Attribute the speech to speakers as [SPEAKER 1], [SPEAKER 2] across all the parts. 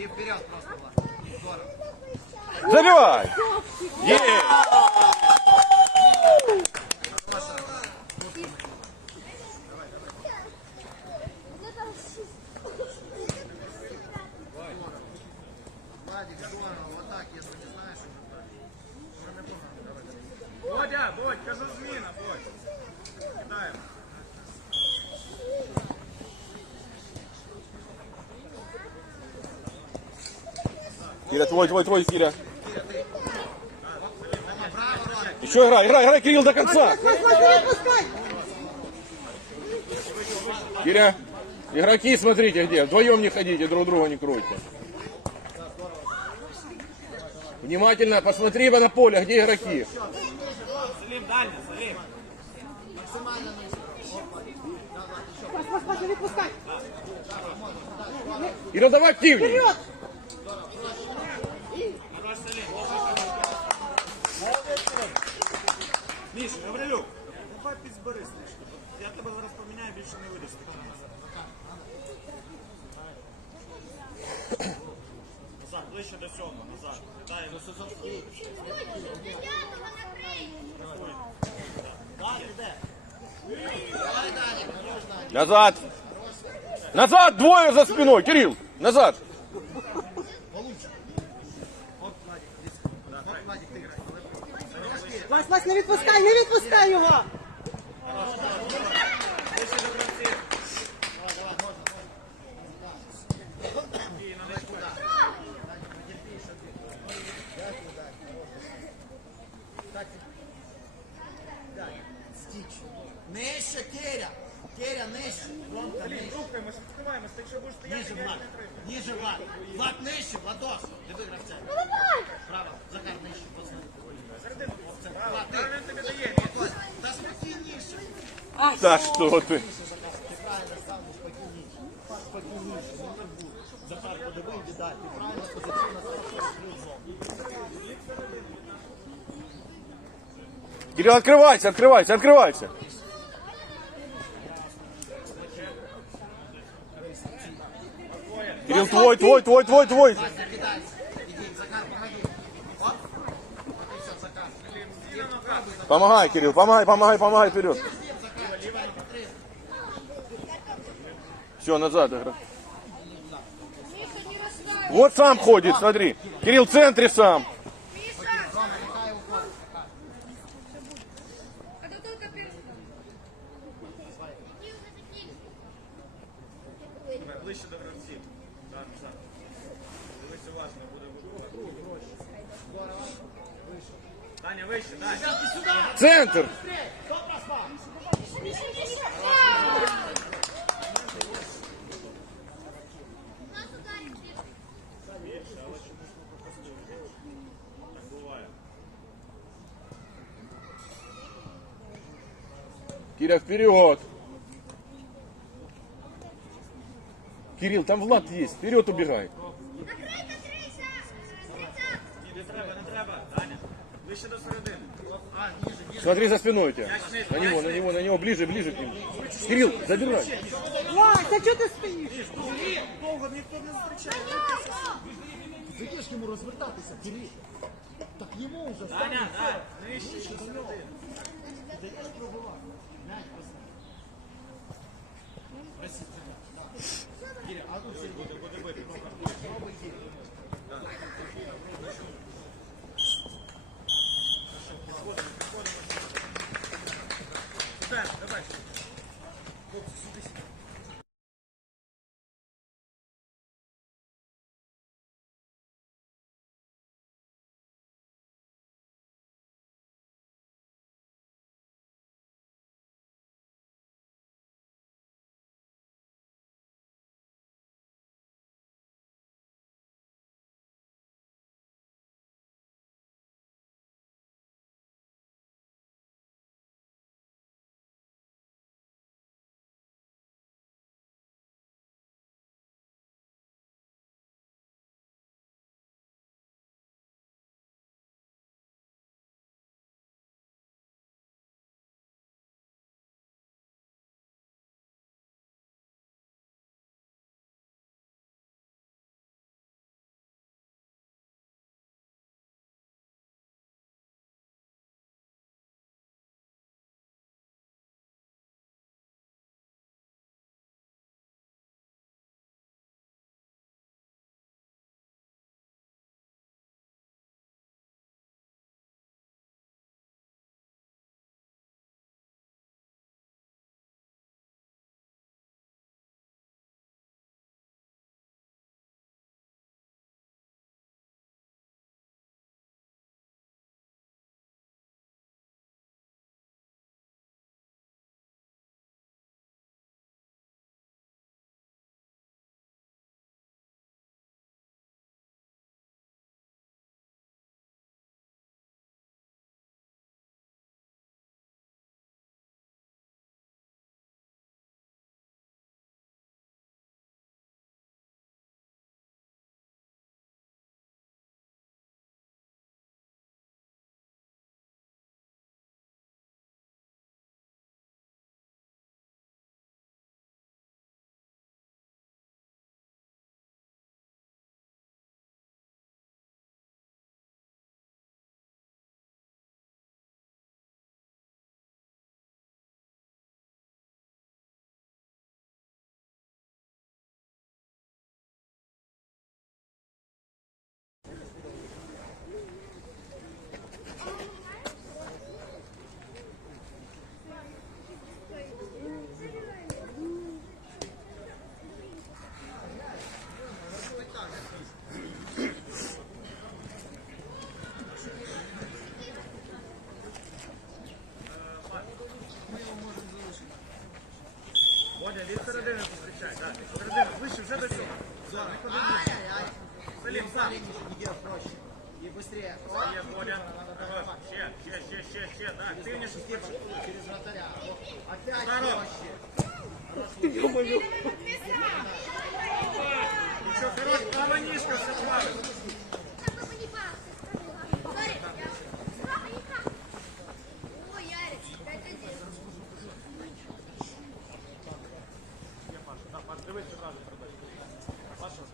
[SPEAKER 1] И вперед просто.
[SPEAKER 2] Забивай! Есть!
[SPEAKER 1] Владик, здорово. Вот так, если не знаешь, уже так. Уже не помню. Давай.
[SPEAKER 3] Бодя, Бодь, кажу зміна, Бодь. Кидаємо.
[SPEAKER 2] Киря, твой, твой, твой, Киря.
[SPEAKER 1] Браво, Ромик.
[SPEAKER 2] Еще играй, играй, играй, Кирилл, до конца. Киря, игроки, смотрите где. Вдвоем не ходите, друг друга не кройте. Внимательно посмотри на поле, где игроки.
[SPEAKER 3] Салім, дальня, Салім.
[SPEAKER 4] Пас, пас, пас, не відпускай.
[SPEAKER 2] Ира, давай активнее.
[SPEAKER 4] Вперед!
[SPEAKER 3] Міша, Гаврилюк, давай підзберись трішки. Я тебе зараз поміняю, більше не вийдеш. Назад, ближче до сьомого, назад. Дай, ну, Далі, де?
[SPEAKER 2] Назад. Назад, двое за спиной. Кирилл, назад.
[SPEAKER 4] Вась, Вась, не відпускай, не відпускай його!
[SPEAKER 1] Нижче, Керя. Керя, нижче. Ромка, нижче.
[SPEAKER 3] Рухаємося, відкриваємося, так що будеш стояти,
[SPEAKER 1] Ніже,
[SPEAKER 3] я
[SPEAKER 1] Влад.
[SPEAKER 3] не тримаю.
[SPEAKER 1] Ніже, Влад. Влад, нижче, Владос. Диви гравця. Право. Захар, нижче. пацани.
[SPEAKER 3] Середину.
[SPEAKER 1] Влад, ти.
[SPEAKER 3] Правильно тобі дає.
[SPEAKER 1] Ось. Та спокійніше.
[SPEAKER 2] Да что ты.
[SPEAKER 1] Ти правильно став, ну, спокійніше. Спокійніше. Ну, так буде. Захар, подиви, іди далі. Ти правильно позиційно став,
[SPEAKER 2] Кирилл, открывайся, открывайся, открывайся. Кирилл, твой, твой, твой, твой, твой. Помогай, Кирилл, помогай, помогай, помогай вперед. Все, назад игра. Вот сам ходит, смотри. Кирилл в центре сам.
[SPEAKER 1] Рома, махай уходит.
[SPEAKER 3] Ближче до гравців. Так, назад. Дивись уважно, буде вибивати. Таня, вище, дай.
[SPEAKER 2] Центр. Киря, вперед. Кирилл, там Влад есть. Вперед убегай.
[SPEAKER 3] ближче до середини.
[SPEAKER 1] А, ниже, ниже.
[SPEAKER 2] Смотри за спиной у тебя. На него, на него, на него, ближе, ближе к нему. Кирилл, забирай.
[SPEAKER 4] Вась, а чого ти стоїш?
[SPEAKER 3] Довго ніхто не зустрічає.
[SPEAKER 1] Даєш йому розвертатися, Кирил. Так йому вже
[SPEAKER 3] Таня, дай, нижче до середини.
[SPEAKER 1] даєш пробувати. М'яч поставь. Киря, а тут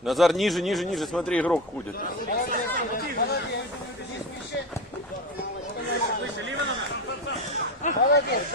[SPEAKER 2] Назар, ниже, ниже, ниже, смотри, игрок ходит.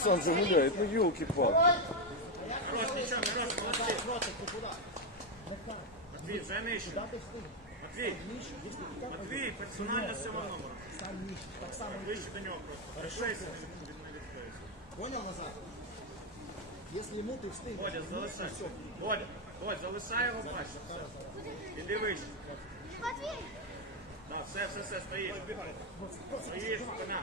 [SPEAKER 2] Ну сам же гуляет, ну елки-палки.
[SPEAKER 3] Хорош, нічого, хорош, молодці. Матвій, вже нижче. Матвій, Матвій, персональна сьома номера. Вище до нього просто. Решайся, він не відкриється.
[SPEAKER 1] Понял назад? Если ему ты встынь.
[SPEAKER 3] Бодя, залишай. Бодя, Бодь, залишай його бачиш. Іди вище.
[SPEAKER 5] Матвей,
[SPEAKER 3] Да, все, все, все, стоїш. Стоїш, спина.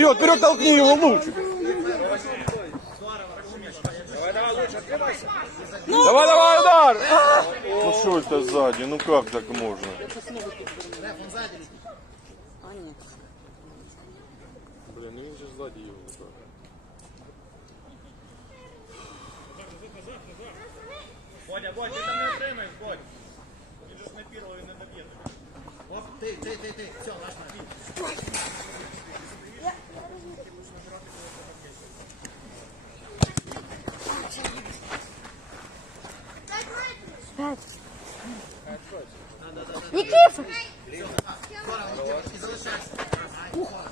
[SPEAKER 2] Вперед, вперед, толкни его лучше. Давай, давай, удар! Ну что это сзади? Ну как так можно?
[SPEAKER 1] Реф, он сзади летит.
[SPEAKER 2] Блин, ну же сзади его.
[SPEAKER 3] Бодя, Бодь, ти там не отримаєш, Бодь. Він же ж не пірло, він не доб'є тебе.
[SPEAKER 1] Оп, ты, ты, ты, ты. Все, наш на.
[SPEAKER 5] Пять Никифор!
[SPEAKER 1] Здорово, ну девочки, залишайся. Ай, здорово.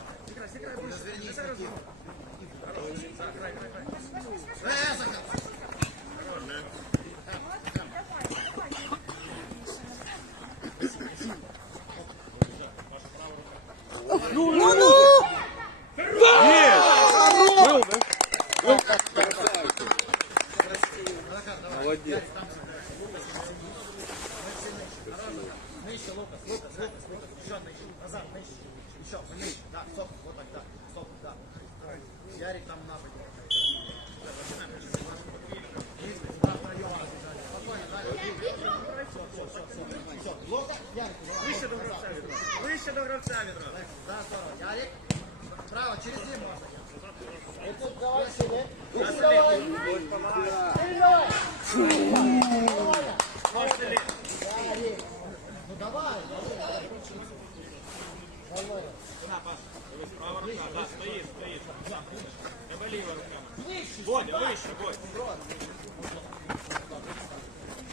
[SPEAKER 1] Развернись, Никита. Э, Захар.
[SPEAKER 4] Ну, ну.
[SPEAKER 2] Был, да?
[SPEAKER 1] Нижче, Лукас, Лукас, Лукас, Лукас. Еще нижче. Назад, нижче. Еще, пониже. Да, стоп, вот так, да. Стоп, да. Ярик там на Ярик,
[SPEAKER 3] Вище до гравця відразу. Вище до гравця відразу.
[SPEAKER 1] да, здорово. Ярик, право, через ним можно. Это давай себе. Давай.
[SPEAKER 3] Можете лі.
[SPEAKER 1] Ярик. Ну давай.
[SPEAKER 3] На, Паша. Дивись, права рука. Да, стоїш, стоїш. Тебе ліва рука. Бодя, вище, Бодь.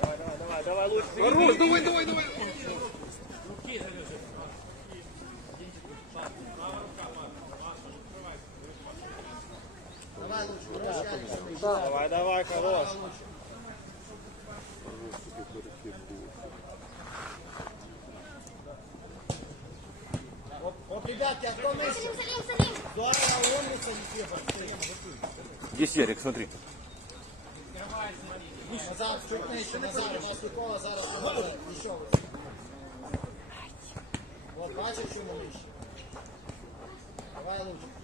[SPEAKER 2] Хорош, давай, давай, давай.
[SPEAKER 1] Давай Ярик.
[SPEAKER 3] Давай, давай, хорош.
[SPEAKER 1] Вот, ребятки, остановись.
[SPEAKER 5] Салим, Салим, Салим!
[SPEAKER 1] Здорово, умница, Никита.
[SPEAKER 2] Здесь Ярик, смотри.
[SPEAKER 1] Назад, нижче, назад, у нас Микола зараз поможе. І що ви? О, бачиш, чому нижче? Давай лучше.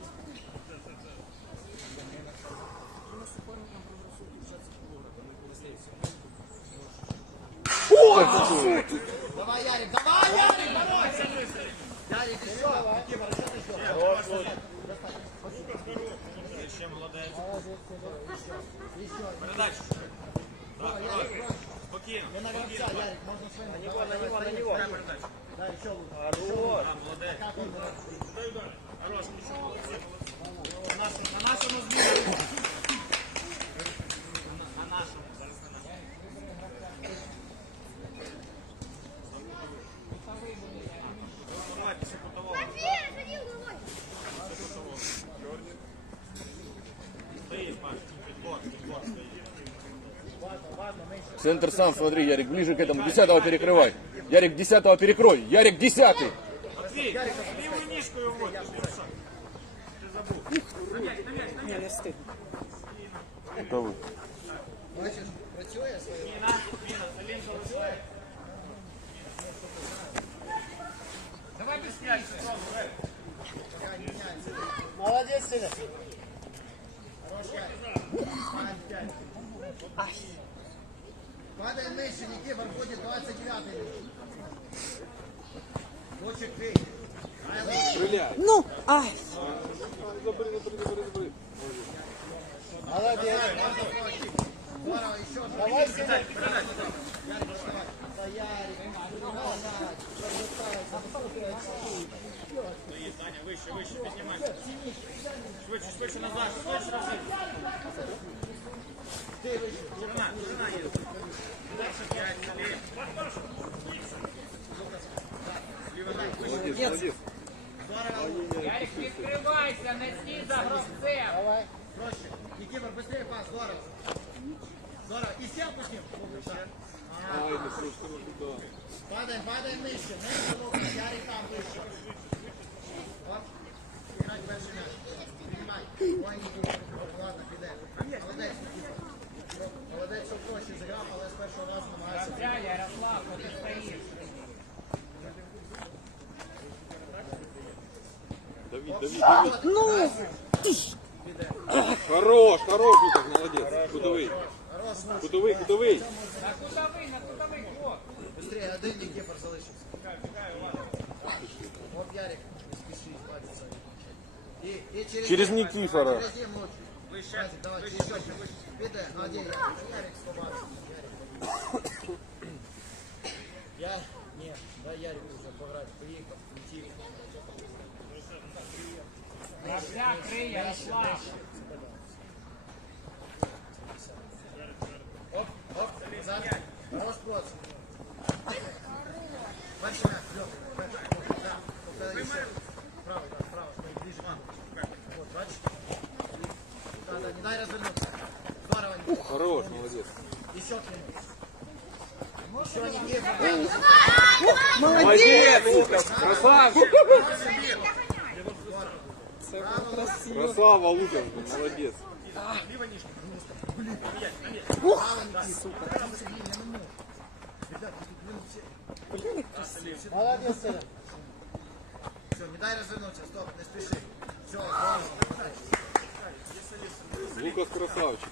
[SPEAKER 1] Давай, Ярик, давай, Ярик, давай! Ярик, ты что? Кипр, что ты что?
[SPEAKER 3] Ще молодець.
[SPEAKER 1] Еще.
[SPEAKER 3] Передачу.
[SPEAKER 1] Давай, Ярик, проще.
[SPEAKER 3] Спокійно.
[SPEAKER 1] Не на гравца, Ярик, можно своим. На него,
[SPEAKER 4] на него, на него.
[SPEAKER 3] Передачу.
[SPEAKER 1] Да, еще лучше.
[SPEAKER 4] Хорош.
[SPEAKER 3] А, молодець.
[SPEAKER 1] Как он?
[SPEAKER 3] Хорош, нічого. На нашому, на нашому зміну.
[SPEAKER 2] Центр сам, смотри, Ярик, ближе к этому. Десятого перекрывай. Ярик, десятого перекрой. Ярик, десятый.
[SPEAKER 3] Матвій, лівою ніжкою вводиш. Ти що? Ти забув. На м'яч, на м'яч, на м'яч.
[SPEAKER 2] Кто вы?
[SPEAKER 1] Бачиш, працює своє?
[SPEAKER 3] Міна, міна, Алінка висоє. Давай быстрее, сразу,
[SPEAKER 1] Молодець, Синя. Хорош, Ярик. Ставим пять. Падай нижче, Никифор, будет 29-й. Лучик бей. Ай, лучше.
[SPEAKER 4] Ну, ай.
[SPEAKER 1] Молодец. Здорово, еще. Давай, Синя. Ярик, вставай. Да, Ярик. Молодец.
[SPEAKER 3] Стоїть, Таня, вище, вище, піднімайся. Швидше, швидше назад, швидше назад.
[SPEAKER 2] Молодец.
[SPEAKER 6] Ярик, відкривайся, не стій за гравцем.
[SPEAKER 1] Давай. Проще. Никифор, быстрее пас, здорово. Здорово. И сел по ним. Падаем, падаем нижче. Нижче, Лукас. Ярик там выше. Оп. Играть дальше мяч. Принимай. Ой, Никифор. Ладно, піде. Молодець, Никифор. Молодець, що проще зіграв, але з першого разу намагається.
[SPEAKER 6] Гравця, Ярослав, куди стоїш?
[SPEAKER 4] Ну,
[SPEAKER 7] Хорош, хорош, Лукас, молодець. Кутовий. Кутовий, кутовий.
[SPEAKER 6] На кутовий, на кутовий, ход.
[SPEAKER 1] Быстрее, один Никифор залишився. Оп, Ярик, не спеши, бачиться. І, і через,
[SPEAKER 2] Через
[SPEAKER 1] ним,
[SPEAKER 2] Никифора.
[SPEAKER 1] Через ним лучше. Вище, давай, вище, вище, вище. Піде, а де Ярик? Ярик сховався. Ярик. Я, ні, дай Ярику вже пограти. Приїхав, летів.
[SPEAKER 6] Гравця, крий, Ярослав.
[SPEAKER 1] Оп, оп, назад. Хорош просто.
[SPEAKER 7] Молодець, Лукас, красавчик. Красава, Лукас, молодець.
[SPEAKER 1] Молодец, Сеня. Все, не дай развернуться, стоп, не спеши. Все.
[SPEAKER 7] Лукас красавчик.
[SPEAKER 1] Не спеши, Лукас. Ярик,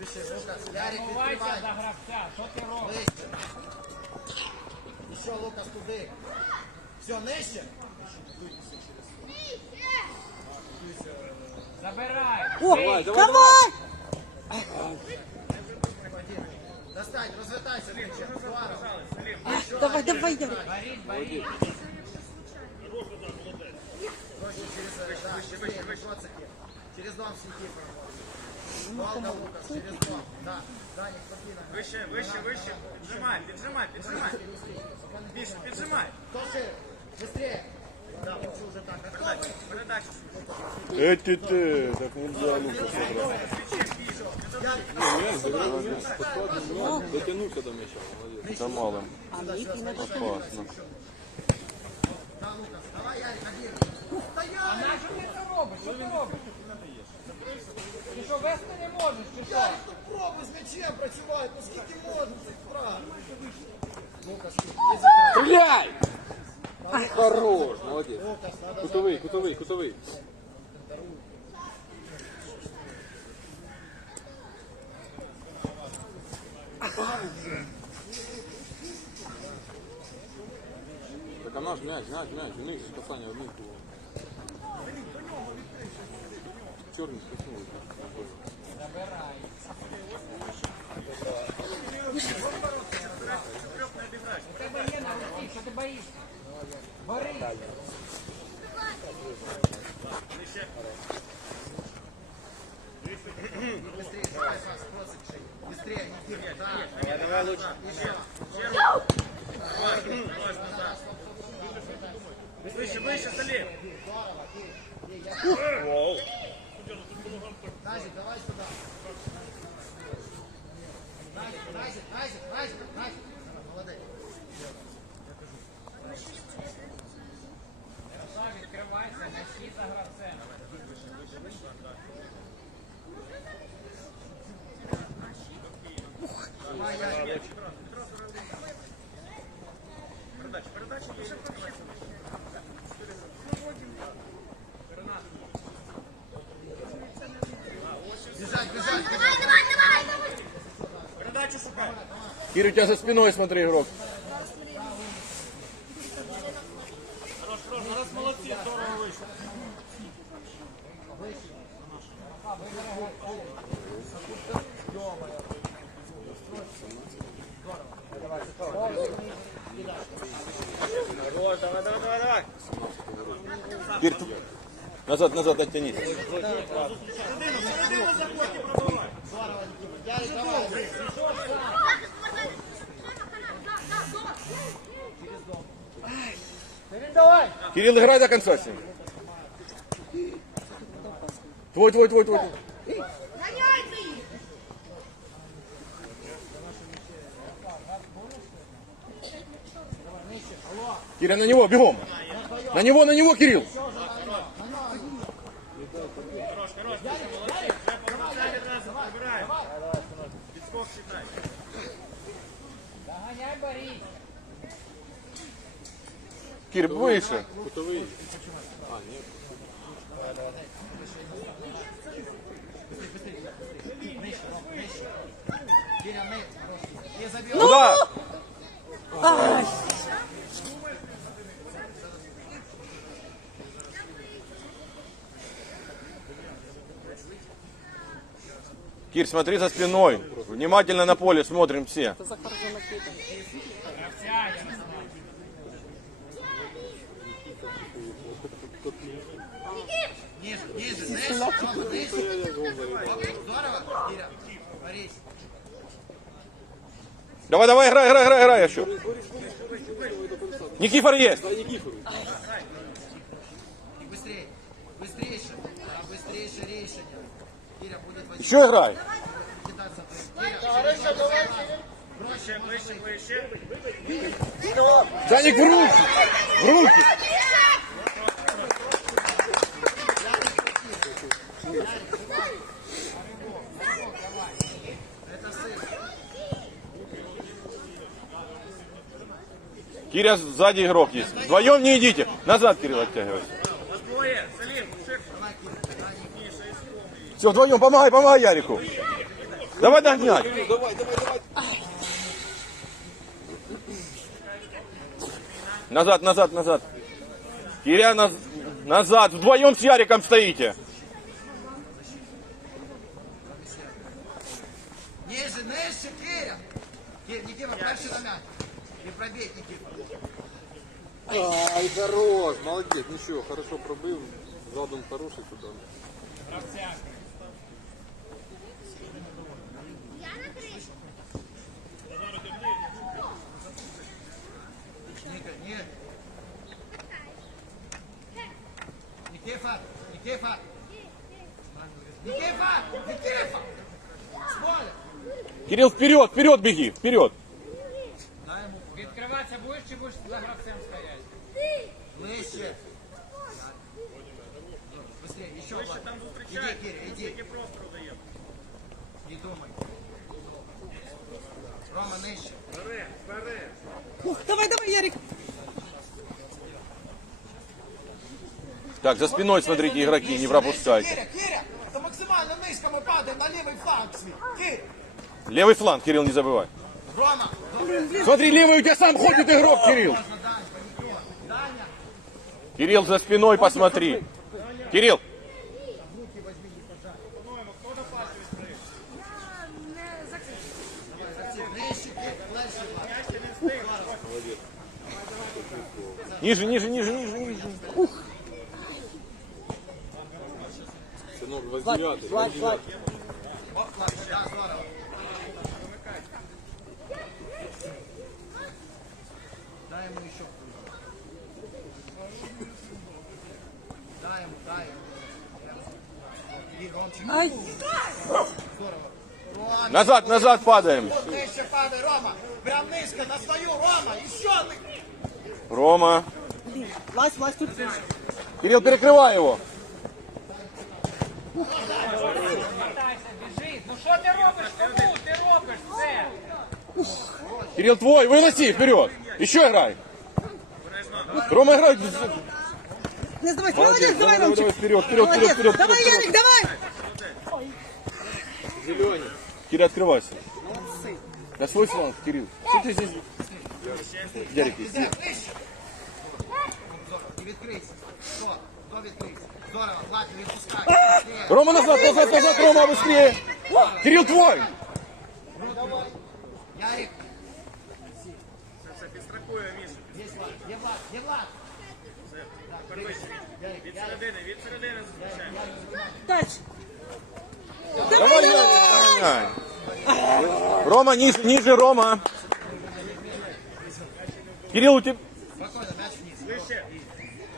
[SPEAKER 6] Ховайся
[SPEAKER 1] відкривай.
[SPEAKER 6] за гравця, що ти робиш?
[SPEAKER 1] Нижче. Еще, Лукас, туди. Все, нижче.
[SPEAKER 6] Забирай.
[SPEAKER 4] о,
[SPEAKER 7] давай,
[SPEAKER 4] давай.
[SPEAKER 1] Один. Достань, розвертайся, нижче. Здорово.
[SPEAKER 4] Давай, давай, Ярик.
[SPEAKER 6] Боріть, боріть.
[SPEAKER 1] Проще через, э, да, быстрее, на 20. Через дом с Никифором. Волга, Лукас, через дом. Да, Даник, спокойно.
[SPEAKER 3] Вище, вище, вище. Піджимай, піджимай, піджимай. Більше, піджимай.
[SPEAKER 1] Кто шире? Быстрее. Да, лучше уже так. Готовы?
[SPEAKER 3] Передачу.
[SPEAKER 2] Эти ты, так нельзя Лукас играть.
[SPEAKER 7] Дотянувся до м'яча, молодець.
[SPEAKER 2] Это малым.
[SPEAKER 4] А мені надо
[SPEAKER 2] Опасно.
[SPEAKER 1] Да, Лукас, давай, Ярик, один.
[SPEAKER 6] А на що ти це робиш? Ти що, вести не можеш, чи що?
[SPEAKER 1] Ярик, ну пробуй с мячом. м'ячем працювати, ну скільки можна цих втрат?
[SPEAKER 7] Стреляй! Хорош, молодец. Кутовый, кутовый, кутовый. Так а наш мяч, мяч, мяч, у них же касание одних было. Черный коснулся.
[SPEAKER 6] У тебе є на руці, що ти боїшся? Бери.
[SPEAKER 1] Быстрее, Никита, да.
[SPEAKER 3] Вище, вище, Салім.
[SPEAKER 1] Назик, давай сюда. Назик, Назик, Назик, Назик, Назик. Молодец.
[SPEAKER 6] Сам відкривайся, м'ячі за гравцем.
[SPEAKER 1] Бежать, бежать, бежать.
[SPEAKER 5] Давай, давай, давай, давай.
[SPEAKER 3] Передачу шукай.
[SPEAKER 2] Кир, у тебя за спиной, смотри, игрок.
[SPEAKER 3] Хорош, хорош, зараз молодці, здорово вийшло. Хорош, давай, давай, давай, давай.
[SPEAKER 2] Кир, назад, назад оттянись. Кирилл, играй до конца с ним. Твой, твой, твой, твой. Кирилл, на него, бегом. На него, на него, Кирилл. Кир, выше.
[SPEAKER 7] А, нет.
[SPEAKER 1] Забил.
[SPEAKER 2] Куда?
[SPEAKER 4] Ай,
[SPEAKER 2] Кир, смотри за спиной. Внимательно на поле смотрим все.
[SPEAKER 1] Ниже, ниже.
[SPEAKER 2] Давай, давай, играй, играй, играй, играй еще. Никифор есть.
[SPEAKER 1] Быстрее. Быстрейше. Да, быстрейше решение.
[SPEAKER 2] Еще играй. Даник, в руки. В руки. Киря сзади игрок есть. Вдвоем не идите. Назад, Кирилл, оттягивайся. Все, вдвоем, помогай, помогай Ярику. Давай догнать. Назад, назад, назад. Киря, наз- назад. Вдвоем с Яриком стоите.
[SPEAKER 1] Ниже, ниже, Киря. Киря, перший на мяч. Не пробей, Никита.
[SPEAKER 7] Ай, хорош, молодец, ничего, хорошо пробил. Задум хороший туда.
[SPEAKER 6] Гравця.
[SPEAKER 5] Я на три.
[SPEAKER 1] Ника, нет. Никифа, Никифа. Никифа, Никифа.
[SPEAKER 2] Кирилл, вперед, вперед беги, вперед. Так, за спиной смотрите, игроки, не пропускайте.
[SPEAKER 1] Киря, Киря, то максимально низько ми падаємо на лівий фланг свій. Киря,
[SPEAKER 2] Левый фланг, Кирилл, не забывай.
[SPEAKER 1] Рома,
[SPEAKER 2] Смотри, левый у тебя сам ходит игрок, Кирилл. Кирилл, за спиной посмотри. Кирилл, ниже, ниже, ниже, ниже,
[SPEAKER 7] Воздевятый. воздевятый.
[SPEAKER 1] дай ему еще пульс. Дай ему, дай ему. И Ромчик,
[SPEAKER 6] Ай,
[SPEAKER 1] Рома,
[SPEAKER 2] Назад, назад падаем.
[SPEAKER 1] нижче падай, Рома. Прям низко, на свою, Рома, еще ты.
[SPEAKER 2] Рома.
[SPEAKER 6] лазь, лазь тут.
[SPEAKER 2] Кирилл, перекрывай его.
[SPEAKER 6] Мотайся, біжи. Ну що ти робиш? Кому ти робиш це?
[SPEAKER 2] Кирилл, твой, выноси вперед. Еще играй. Рома, играй.
[SPEAKER 6] Не здавайся.
[SPEAKER 2] Молодец,
[SPEAKER 6] Молодець, давай,
[SPEAKER 2] давай, давай,
[SPEAKER 6] Ромчик.
[SPEAKER 2] давай, вперед, вперед, вперед,
[SPEAKER 6] Молодець.
[SPEAKER 2] вперед.
[SPEAKER 6] Давай,
[SPEAKER 2] вперед.
[SPEAKER 6] Ярик, давай.
[SPEAKER 7] Зеленый.
[SPEAKER 2] Кирилл, открывайся. Да свой фланг, Кирилл. Что ты здесь? Ярик, есть.
[SPEAKER 1] Нижче. І відкрийся. Що? Хто відкрийся? Здорово, Влад, не відпускай. Быстрее.
[SPEAKER 2] Рома, назад, назад, назад, Рома, быстрее. Кирилл, твой.
[SPEAKER 1] Ярик,
[SPEAKER 3] Це підстрахує Міша.
[SPEAKER 1] є Влад, є Влад, є Влад.
[SPEAKER 3] Від середини, від середини зустрічаємо.
[SPEAKER 6] Тач.
[SPEAKER 2] Давай, давай. Рома, ниже, ниже, Рома. Кирилл, у тебя...
[SPEAKER 1] Спокійно, м'яч вниз.
[SPEAKER 3] Вище.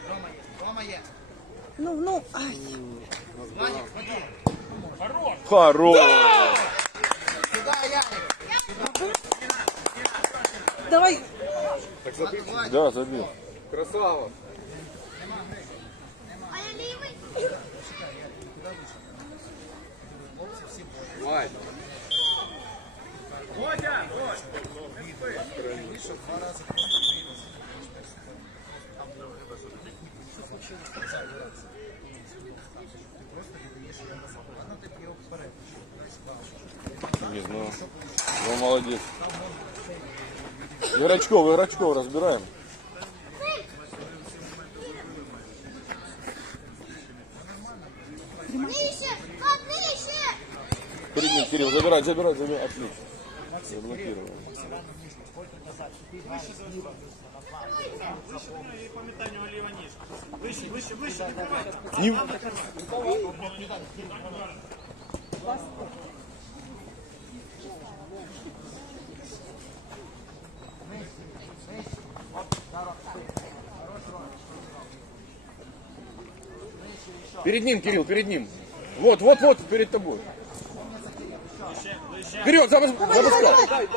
[SPEAKER 1] Рома є, Рома є.
[SPEAKER 6] Ну, ну, ай.
[SPEAKER 2] Хорош.
[SPEAKER 1] Сюда, Ярик.
[SPEAKER 6] Давай.
[SPEAKER 2] Да, забил.
[SPEAKER 7] Красава.
[SPEAKER 5] А я лівий.
[SPEAKER 7] Вай.
[SPEAKER 3] Водя,
[SPEAKER 2] Не знаю. Ну, молодец. Игрочков, игрочков разбираем. Перед ним, Кирилл, забирай, забирай, забирай. Отлично. Заблокировал.
[SPEAKER 3] І пам'ятай, у нього ліва ніжка. Вище, вище, вище, відкривай.
[SPEAKER 2] Не... Перед ним, Кирилл, перед ним. Вот, вот, вот, перед тобой. Вперед, запуск- запускай.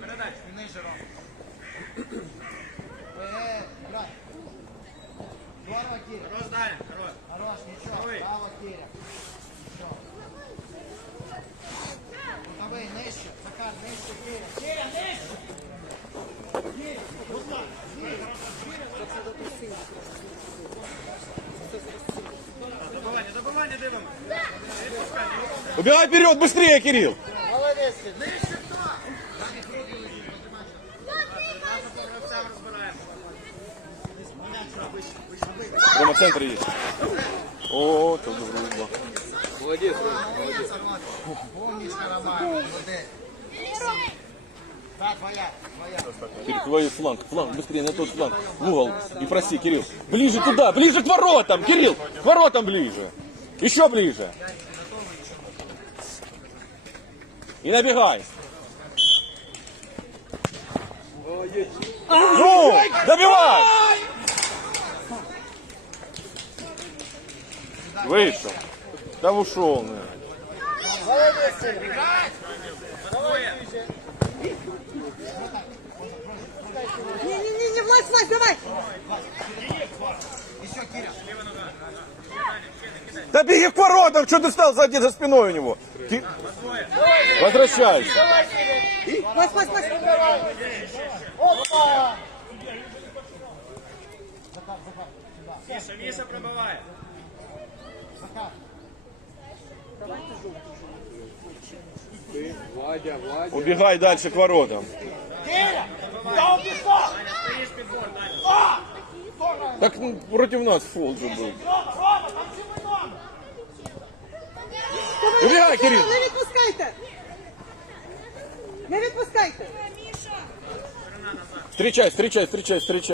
[SPEAKER 3] Передай,
[SPEAKER 1] Рома. Е, брат. Здорово, Киря.
[SPEAKER 3] Хорош.
[SPEAKER 1] Хорош, нічого.
[SPEAKER 3] Ой.
[SPEAKER 1] Браво, Киря. Давай, нижче. Захар, нижче, Киря. Киря, нижче.
[SPEAKER 3] Добивання, добивання дивимо.
[SPEAKER 2] Убегай вперед, быстрее, Кирилл.
[SPEAKER 1] Молодець. Нижче хто?
[SPEAKER 3] Гравцям розбираємо.
[SPEAKER 2] Рома, центр есть. О, тут грубо.
[SPEAKER 7] Молодец. Молодец.
[SPEAKER 1] Да, твоя, твоя.
[SPEAKER 2] Перекрывай фланг, фланг, быстрее на тот фланг. В угол. И проси, Кирилл. Ближе туда, ближе к воротам, Кирилл. К воротам ближе. Еще ближе. И набегай. Ну, добивай. Вышел. Да ушел, наверное.
[SPEAKER 6] Не-не-не, влазь, влазь, давай.
[SPEAKER 1] Еще, Киря.
[SPEAKER 2] Да беги к воротам, что ты стал сзади за спиной у него? Ты- Возвращайся.
[SPEAKER 4] Пас, пас, пас.
[SPEAKER 3] Міша, Міша пробиває.
[SPEAKER 7] Ты, Владя, Владя.
[SPEAKER 2] Убегай дальше к воротам.
[SPEAKER 3] Стоїш під борт, далі.
[SPEAKER 2] Так ну, против нас фол же был. Убегай, Кирилл.
[SPEAKER 4] Не відпускайте. Не відпускайте.
[SPEAKER 2] Встречай, встречай, встречай, встречай.